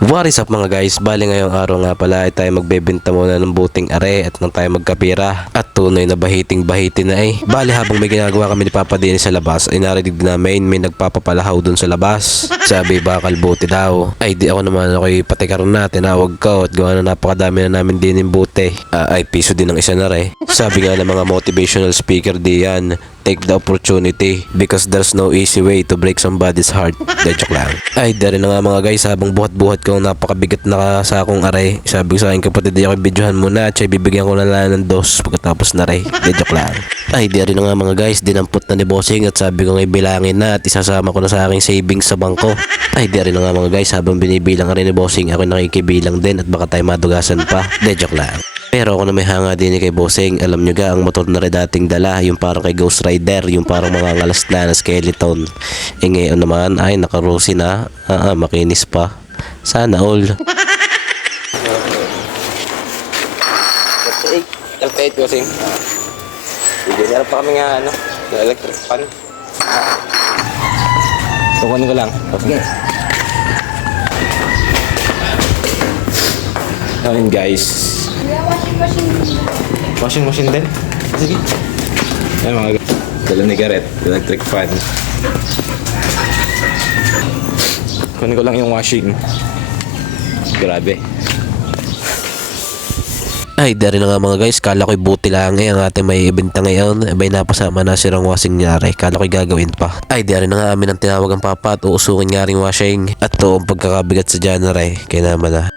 What is up mga guys? Bali ngayong araw nga pala ay tayo magbebenta muna ng buting are at nang tayo magkapira at tunay na bahiting-bahiti na eh. Bali habang may ginagawa kami ni Papa Denny sa labas ay narinig namin may nagpapapalahaw dun sa labas. Sabi bakal buti daw. Ay di ako naman ako'y patikaron na tinawag ko at gawa na napakadami na namin din yung buti. Ay piso din ng isa na re. Sabi nga ng mga motivational speaker diyan, take the opportunity because there's no easy way to break somebody's heart. De joke lang. Ay dari na nga mga guys habang buhat-buhat ko napakabigat na sa akong aray. Sabi ko sa akin kapatid di ako videohan muna at siya bibigyan ko na lang ng dos pagkatapos na ray. De joke lang. Ay dari na nga mga guys dinampot na ni bossing at sabi ko ngay bilangin na at isasama ko na sa aking savings sa bangko. Ay dari na nga mga guys habang binibilang rin ni bossing ako nakikibilang din at baka tayo madugasan pa. De joke lang. Pero ako na may hanga din kay bossing. Alam nyo ga ang motor na rin dating dala yung parang kay Ghost Rider, yung parang mga ngalas na skeleton. Eh ngayon naman ay nakarosi na, makinis pa. Sana all. 38 bossing. Bigyan pa kami nga electric fan. Kukunin ko lang. Okay. Ayun guys. Washing machine din? Sige. Ayan mga dala ni Garrett, electric fan. Kunin ko lang yung washing. Grabe. Ay dari na nga mga guys, kala ko'y buti lang ang ating may ibenta ngayon. Abay napasama na sirang washing nyari, kala ko'y gagawin pa. Ay dari na nga amin ang tinawag ang papa at uusukin nga rin washing. At to ang pagkakabigat sa January, kaya naman na.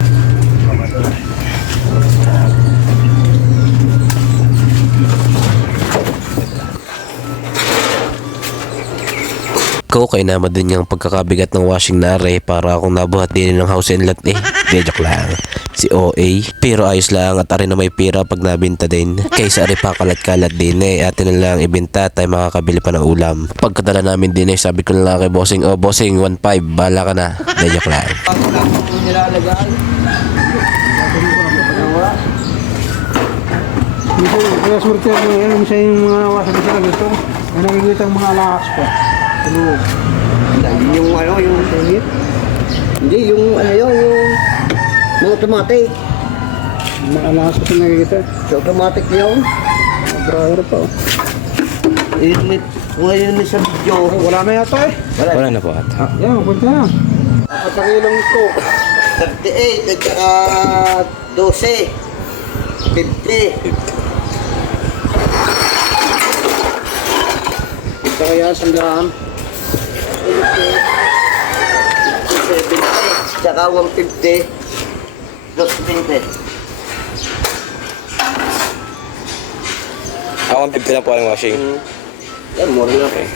Kaya naman din yung pagkakabigat ng washing na are para akong nabuhat din ng house and lot eh. De joke lang. Si OA. Pero ayos lang at are na may pira pag nabinta din. Kaysa are pa kalat-kalat din eh. Atin na lang ibinta tayo makakabili pa ng ulam. Pagkadala namin din eh sabi ko na lang kay bossing, oh bossing 1.5 bala ka na. De joke lang. Kaya surti ako yan, isa yung mga wasan sila gusto. Ano nakikita ang mga lakas po. Yung ano, yung hindi, yung ano yun, yung mga automatic. Mga lakas ko nakikita. Sa automatic yun. Driver pa oh. Kung yun sa video. Wala na yata eh. Wala na po at. Yan, punta na. Kapatangilong ko. 38 at saka 12. 50. Punta kaya sandaan. 70. Saka 150. 220. Ako 150 lang po ang washing. Yan, mura na. Okay.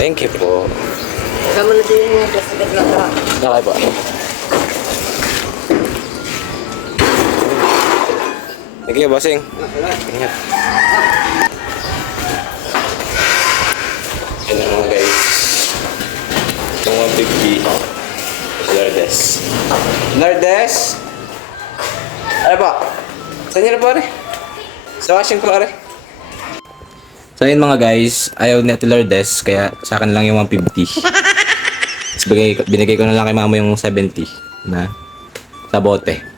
Thank you po. Kasama na din yung plastic na ka. Okay po. Thank you, bossing. Ingat. Yan na mga guys. Itong 150. Lardes. Lardes? Ano po? Saan nyo na po, are? Sa washing po, are? So yun mga guys, ayaw ni Ate Lourdes, kaya sa akin lang yung 150. Tapos binigay ko na lang kay mama yung 70 na sa bote.